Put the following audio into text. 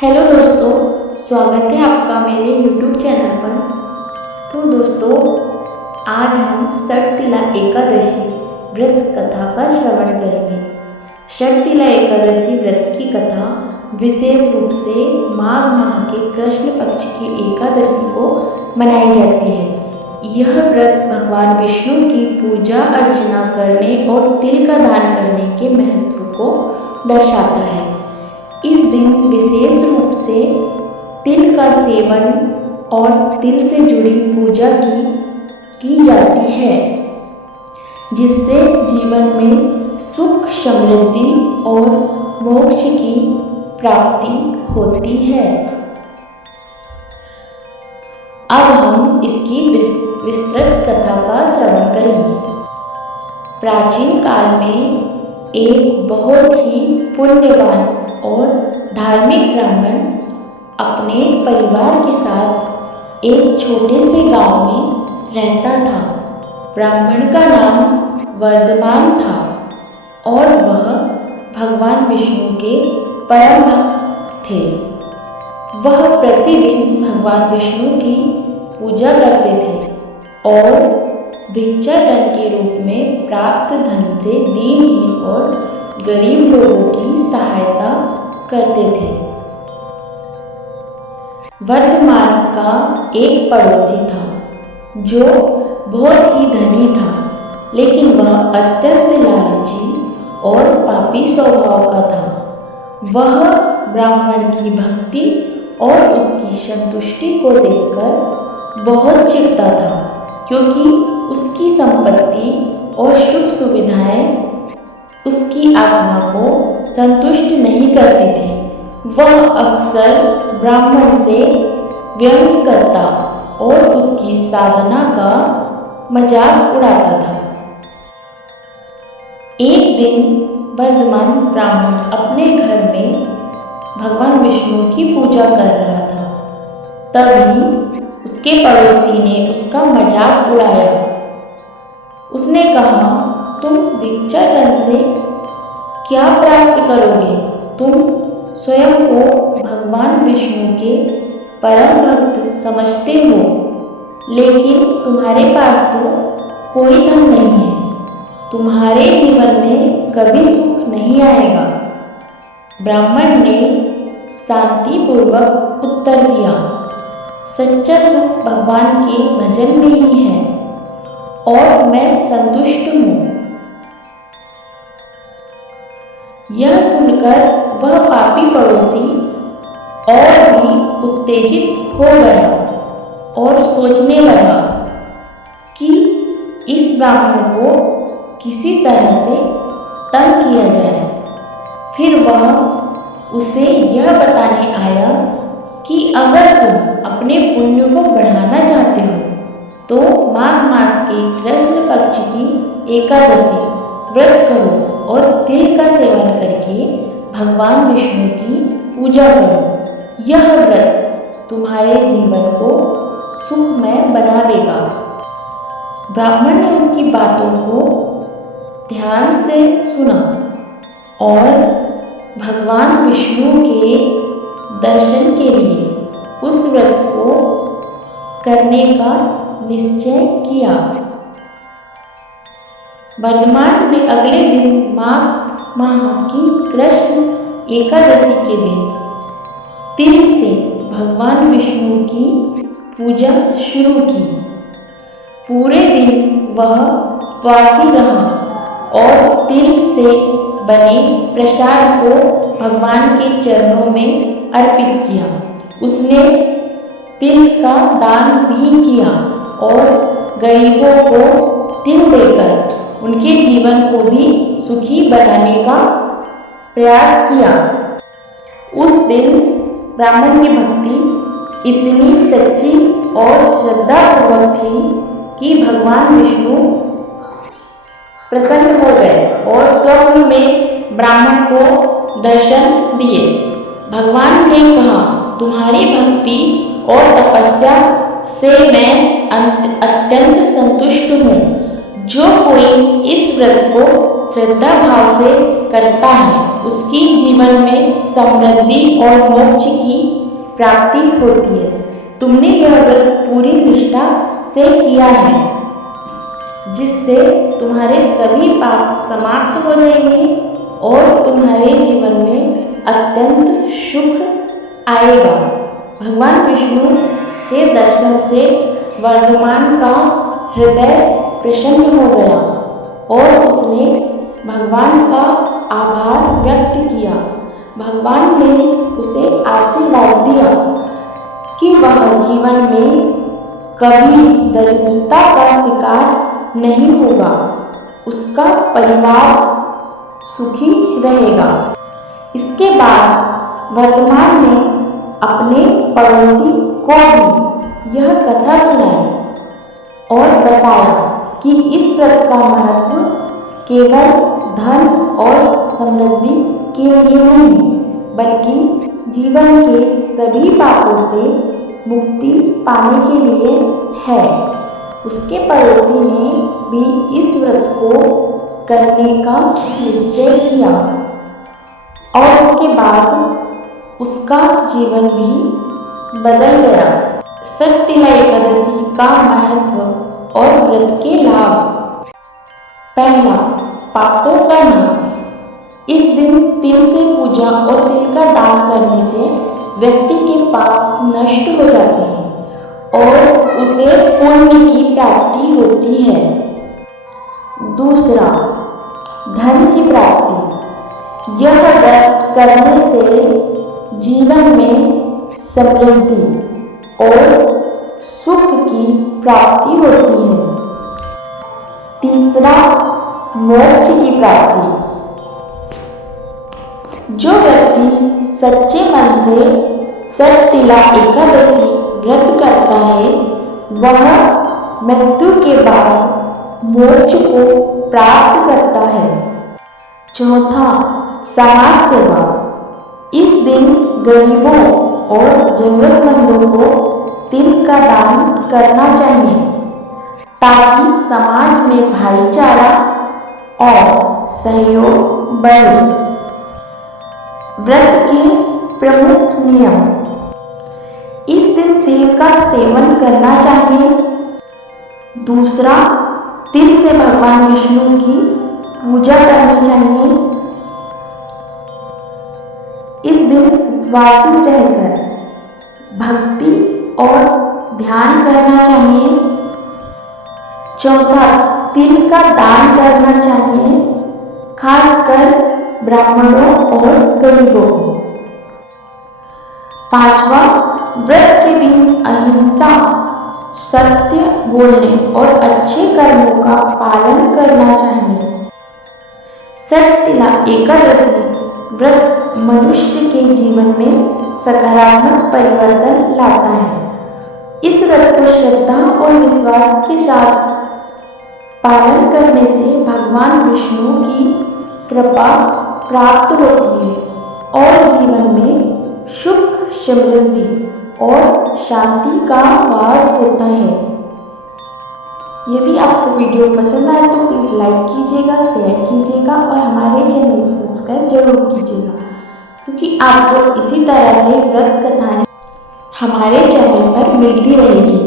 Hello दोस्तों, स्वागत है आपका मेरे YouTube चैनल पर। तो दोस्तों, आज हम षटतिला एकादशी व्रत कथा का श्रवण करेंगे। षटतिला एकादशी व्रत की कथा विशेष रूप से माघ माह के कृष्ण पक्ष की एकादशी को मनाई जाती है। यह व्रत भगवान विष्णु की पूजा अर्चना करने और तिल का दान करने के महत्व को दर्शाता है। इस दिन विशेष रूप से तिल का सेवन और तिल से जुड़ी पूजा की जाती है, जिससे जीवन में सुख, समृद्धि और मोक्ष की प्राप्ति होती है। अब हम इसकी विस्तृत कथा का श्रवण करेंगे। प्राचीन काल में एक बहुत ही पुण्यवान और धार्मिक ब्राह्मण अपने परिवार के साथ एक छोटे से गांव में रहता था। ब्राह्मण का नाम वर्धमान था और वह भगवान विष्णु के परम भक्त थे। वह प्रतिदिन भगवान विष्णु की पूजा करते थे और भिक्षाटन के रूप में प्राप्त धन से दीनहीन और गरीब लोगों की सहायता करते थे। वर्धमान का एक पड़ोसी था जो बहुत ही धनी था, लेकिन वह अत्यंत लालची और पापी स्वभाव का था। वह ब्राह्मण की भक्ति और उसकी संतुष्टि को देखकर बहुत चिढ़ता था, क्योंकि उसकी संपत्ति और सुख सुविधाएं उसकी आत्मा को संतुष्ट नहीं करती थी। वह अक्सर ब्राह्मण से व्यंग करता और उसकी साधना का मजाक उड़ाता था। एक दिन वर्धमान ब्राह्मण अपने घर में भगवान विष्णु की पूजा कर रहा था। तभी उसके पड़ोसी ने उसका मजाक उड़ाया। उसने कहा, तुम भिक्षाटन से क्या प्राप्त करोगे? तुम स्वयं को भगवान विष्णु के परम भक्त समझते हो, लेकिन तुम्हारे पास तो कोई धन नहीं है। तुम्हारे जीवन में कभी सुख नहीं आएगा। ब्राह्मण ने शांतिपूर्वक उत्तर दिया, सच्चा सुख भगवान के भजन में ही है और मैं संतुष्ट हूँ। यह सुनकर वह पापी पड़ोसी और भी उत्तेजित हो गया और सोचने लगा कि इस ब्राह्मण को किसी तरह से तंग किया जाए। फिर वह उसे यह बताने आया कि अगर तुम अपने पुण्य को बढ़ाना चाहते हो तो माघ मास के कृष्ण पक्ष की एकादशी व्रत करो और तिल का सेवन करके भगवान विष्णु की पूजा करो। यह व्रत तुम्हारे जीवन को सुखमय बना देगा। ब्राह्मण ने उसकी बातों को ध्यान से सुना और भगवान विष्णु के दर्शन के लिए उस व्रत को करने का निश्चय किया। वर्धमान ने अगले दिन माघ माह की कृष्ण एकादशी के दिन तिल से भगवान विष्णु की पूजा शुरू की। पूरे दिन वह उपवासी रहा और तिल से बने प्रसाद को भगवान के चरणों में अर्पित किया। उसने तिल का दान भी किया और गरीबों को तिल देकर उनके जीवन को भी सुखी बनाने का प्रयास किया। उस दिन ब्राह्मण की भक्ति इतनी सच्ची और श्रद्धापूर्वक थी कि भगवान विष्णु प्रसन्न हो गए और स्वप्न में ब्राह्मण को दर्शन दिए। भगवान ने कहा, तुम्हारी भक्ति और तपस्या से मैं अत्यंत संतुष्ट हूँ। जो कोई इस व्रत को श्रद्धा भाव से करता है, उसकी जीवन में समृद्धि और मोक्ष की प्राप्ति होती है। तुमने यह व्रत पूरी निष्ठा से किया है, जिससे तुम्हारे सभी पाप समाप्त हो जाएंगे और तुम्हारे जीवन में अत्यंत सुख आएगा। भगवान विष्णु के दर्शन से वर्धमान का हृदय प्रसन्न हो गया और उसने भगवान का आभार व्यक्त किया। भगवान ने उसे आशीर्वाद दिया कि वह जीवन में कभी दरिद्रता का शिकार नहीं होगा, उसका परिवार सुखी रहेगा। इसके बाद वर्धमान ने अपने पड़ोसी को भी यह कथा सुनाई और बताया कि इस व्रत का महत्व केवल धन और समृद्धि के लिए नहीं, बल्कि जीवन के सभी पापों से मुक्ति पाने के लिए है। उसके पड़ोसी ने भी इस व्रत को करने का निश्चय किया और उसके बाद उसका जीवन भी बदल गया। सटतिला एकादशी का महत्व और व्रत के लाभ। पहला, पापों का नाश। इस दिन तिल से पूजा और तिल का दान करने से व्यक्ति के पाप नष्ट हो जाते हैं और उसे पुण्य की प्राप्ति होती है। दूसरा, धन की प्राप्ति। यह व्रत करने से जीवन में समृद्धि और सुख की प्राप्ति होती है। तीसरा, मोक्ष की प्राप्ति। जो व्यक्ति सच्चे मन से सटतिला एकादशी व्रत करता है, वह मृत्यु के बाद मोक्ष को प्राप्त करता है। चौथा, समाज सेवा। इस दिन गरीबों और जरूरतमंदों को तिल का दान करना चाहिए ताकि समाज में भाईचारा और सहयोग बढ़े। व्रत के प्रमुख नियम। इस दिन तिल का सेवन करना चाहिए। दूसरा, तिल से भगवान विष्णु की पूजा करनी चाहिए। इस दिन उपवासी रहकर भक्ति और ध्यान करना चाहिए। चौथा, तिल का दान करना चाहिए, खासकर ब्राह्मणों और गरीबों को। पांचवा, व्रत के दिन अहिंसा, सत्य बोलने और अच्छे कर्मों का पालन करना चाहिए। सटतिला एकादशी व्रत मनुष्य के जीवन में सकारात्मक परिवर्तन लाता है। इस व्रत को श्रद्धा और विश्वास के साथ पालन करने से भगवान विष्णु की कृपा प्राप्त होती है और जीवन में सुख, समृद्धि और शांति का वास होता है। यदि आपको वीडियो पसंद आए तो प्लीज़ लाइक कीजिएगा, शेयर कीजिएगा और हमारे चैनल को सब्सक्राइब जरूर कीजिएगा, क्योंकि आपको इसी तरह से व्रत कथाएं हमारे चैनल पर मिलती रहेगी।